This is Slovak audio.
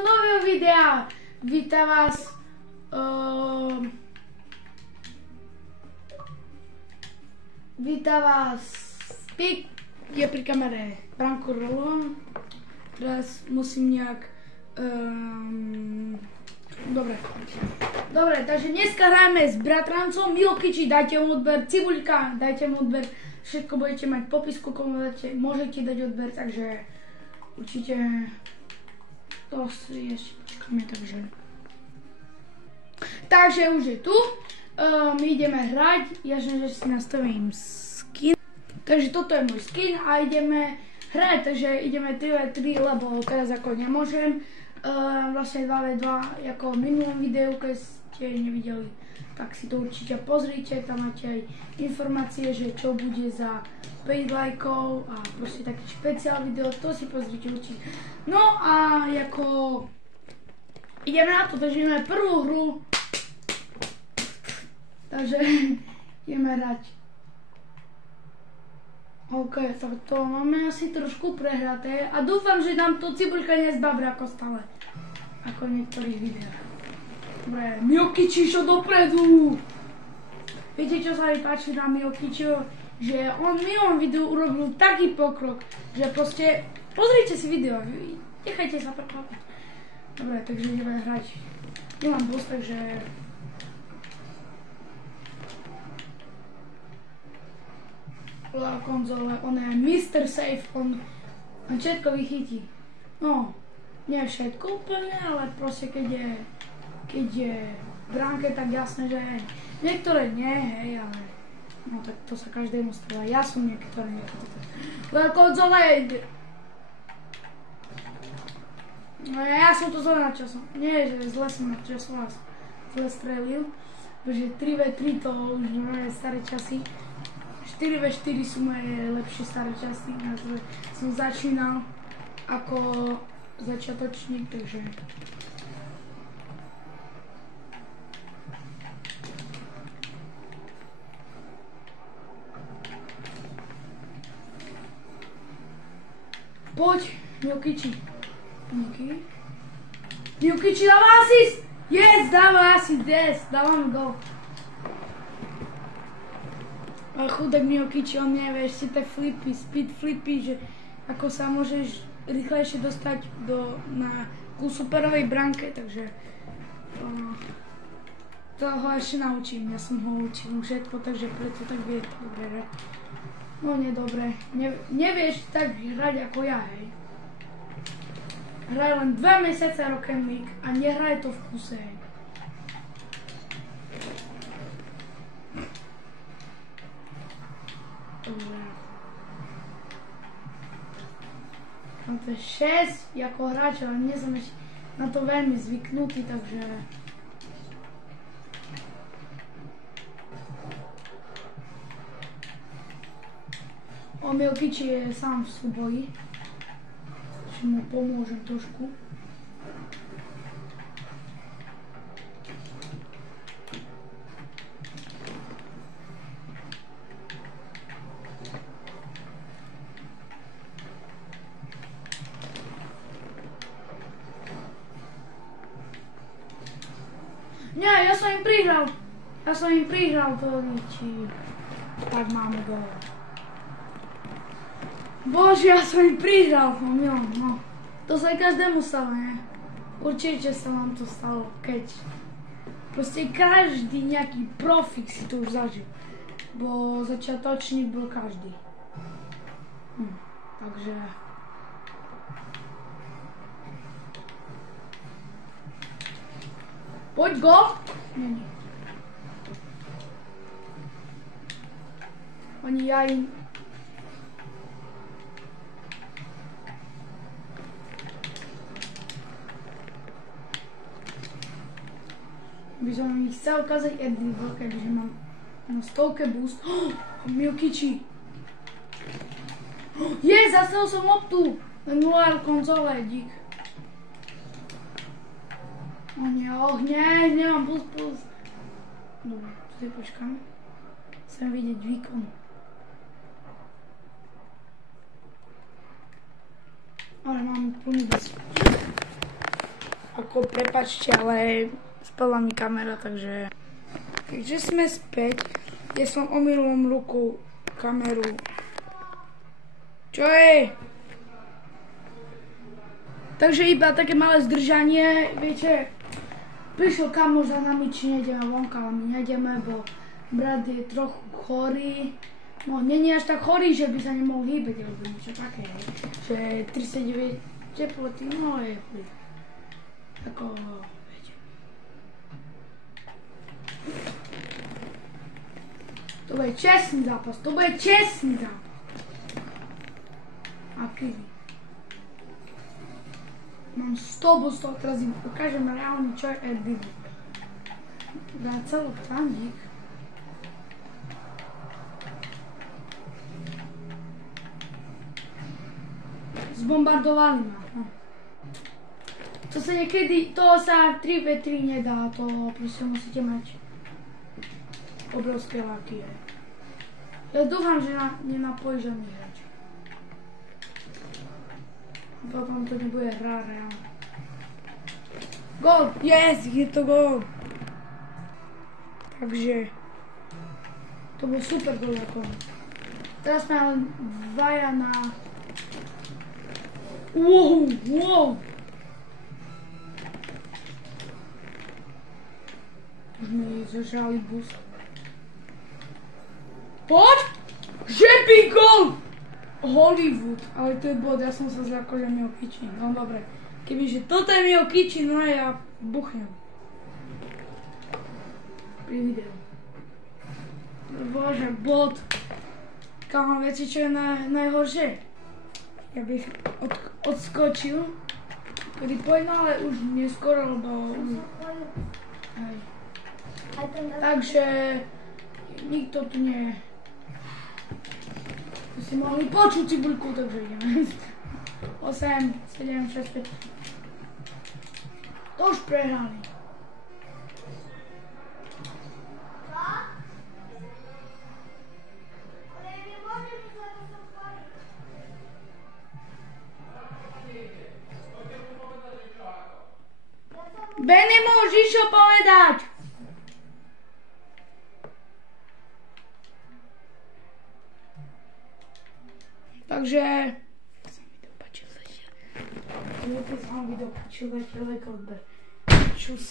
Nového videa. Vítam vás. Vítam vás. Pik je pri kamere. Branko Rolo. Teraz musím nejak... Dobre, takže dneska hráme s bratrancom Milkyči, dajte mu odber, Cibuľka, dajte mu odber, všetko budete mať v popisku, komu dáte, môžete dať odber, takže určite to si ešte počkáme, takže už je tu, my ideme hrať, ja že si nastavím skin, takže toto je môj skin a ideme hrať, takže ideme 3v3, lebo teraz ako nemôžem. Vlastne 2v2 ako v minulom videu, keď ste nevideli, tak si to určite pozrite, tam máte aj informácie, že čo bude za 5 lajkov a proste taký špeciál video, to si pozrite určite. No a ako ideme na to, takže ideme prvú hru, takže ideme hrať. OK, tak to máme asi trošku prehraté a dúfam, že nám to Cibuľka nezbabra ako stále. Ako v niektorých videách. Dobre, Milkyči išlo dopredu. Viete, čo sa mi páči na Milkyčiho? Že on v minulom videu urobil taký pokrok, že proste, pozrite si video, nechajte sa prekvapiť. Dobre, takže ideme hrať. Nemám boss, takže... konzole, on je Mr. Safe, on všetko vychytí. No, nie všetko úplne, ale proste keď je v bránke, tak jasné, že hej. Niektoré nie, hej, ale no tak to sa každému stáva. Ja som niektoré. Konzole! No ja som to zle načasom. Nie, že zle som načasom vás zle strelil, pretože 3v3 to už nie je staré časy. 4v4 sú moje lepšie staré časy, na ktoré som začínal ako začiatočník, takže... Poď, Milkyči. Milkyči dáva asist! Yes, dáva asist, yes, dávam gol. Ale chudák Milkyči, on nevie ešte tie flipy, speed flipy, že ako sa môžeš rýchlejšie dostať ku superovej bránke, takže to ho ešte naučím, ja som ho učil všetko, takže preto tak vie dobre hrať. No nie dobre, nevieš tak hrať ako ja, hej. Hraj len 2 mesiace Rocket League a nehraj to v kuse, hej. Mám to 6 ako hráč, ale nie som ešte na to veľmi zvyknutý, takže... Milkyči je sám v súboji, že mu pomôžem trošku. Nie, ja som im prihral to ničí. Tak máme gól. Bože, ja som im prihral, no. To sa aj každému stalo, ne? Určite sa vám to stalo, keď proste každý nejaký profik si to už zažil. Bo začiatočník bol každý. Takže... Poď go! Nie. Ani ja im... By som mi chcel ukázať Edrivo, keďže mám na 100 boost. Milkyči! Zasel som loptu! Len nulár konzole, dík. Nemám plus. Dobre, tu si počkám. Chcem vidieť výkon. Ale mám plný bez. ako prepáčte, ale spadla mi kamera, takže sme späť. Ja som omylom ruku kameru. Čo je? Takže iba také malé zdržanie, viete, prišiel kamoš za nami, či nejdeme vonka, ale my nejdeme, bo brat je trochu chorý. No, nie je až tak chorý, že by sa nemohol hýbať, alebo niečo také, že 39 teploty, no je chorý. Ako, viete. To bude čestný zápas, to bude čestný zápas. Aký? Mám 100 teraz im ukážem reálne, čo je Edwin. Dá celý tandík. Zbombardovali ma. No. To sa niekedy, to sa 3v3 nedá, to proste musíte mať obrovské laky. Ja dúfam, že nenapojí žiadny hráč. Potom to nebude hra reálne. Gól! Yes! Je to gól! Takže to bol super gól ako. Teraz sme len dvaja na... Wow! Už mi zažrali bus. Poď! Že by gól! Hollywood, ale to je bod, ja som sa že akože Mio Kitchen, no dobre. Kebyže toto je Mio Kitchen, no ja buchnem. Pri videu. Bože, bod. Kámo, viete čo je najhoršie? Ja bych odskočil, kedy pôjde, ale už neskoro, lebo... Hej. Takže nikto tu nie je. Si mohli počuť cibuľku, takže ideme. 8, 7, 6, 5. To už prehrali. Bene, môžeš čo povedať? Takže... Sa mi to páčilo zatiaľ. Čus.